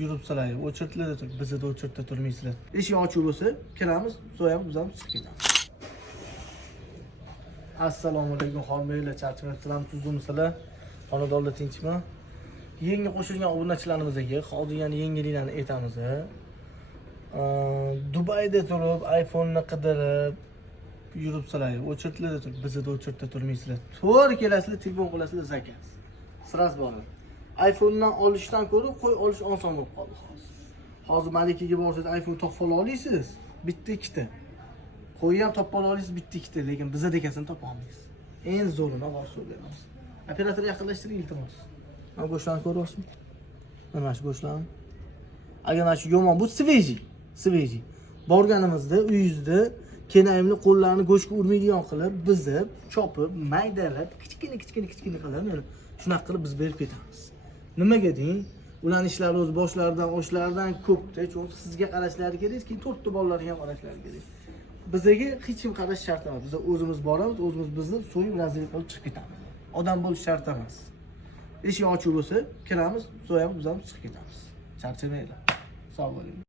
yuribsizlar, o'chirtlarda turib, bizda o'chirtda turmaysizlar. Eshik ochiq bo'lsa, kiramiz, so'yam, bizamiz chiqib ketamiz. Assalomu alaykum, xonbeylar, charchamayapsizlarmi, tuzdimsizlar? Xonadonda tinchmi? Yangi qo'shilgan obunachilarimizga hozir yana yangiliklarni aytamiz. Dubayda turib, iPhone'ni qidirib yuribsizlar, o'chirtlarda turib, bizda o'chirtda turmaysizlar. To'g'ri kelasizlar, telefon qilasizlar, zakaz. Siraz boradi. iPhone'dan olishdan ko'ra qo'y olish oson bo'lib qoldi hozir. Hozir Malikaga borsangiz iPhone topib olasiz, bitta ikkita. Qo'y ham topib olasiz, bitta ikkita, lekin bizda dekasini topa olmaysiz. Eng zo'rini bor so'raymiz. Operator yaqinlashtiring iltimos. Mana go'shtlarni ko'ryapsizmi? Mana shu go'shtlarni. Agar mana shu yomon bu sveji. Borganimizda uyingizda kenayimni qo'llarini go'shtga urmaydigan qilib, bizib, chopib, maydalab, kichkina qilib, shunaqa qilib biz berib ketamiz. Nimaga deng? Ularning ishlari o'z boshlaridan, oshlaridan ko'pda, chunki sizga qarashlari kerak, keyin 4 ta bolalarga ham qarashlari kerak. Bizga hech kim qarash shart emas. Biz o'zimiz boramiz, o'zimiz bizni so'yib razil qilib chiqib ketamiz. Odam bo'lish shart emas. Eshik ochiq bo'lsa, kiramiz, so'yamiz, bizamiz chiqib ketamiz. Charchamaylar. Sog' bo'ling.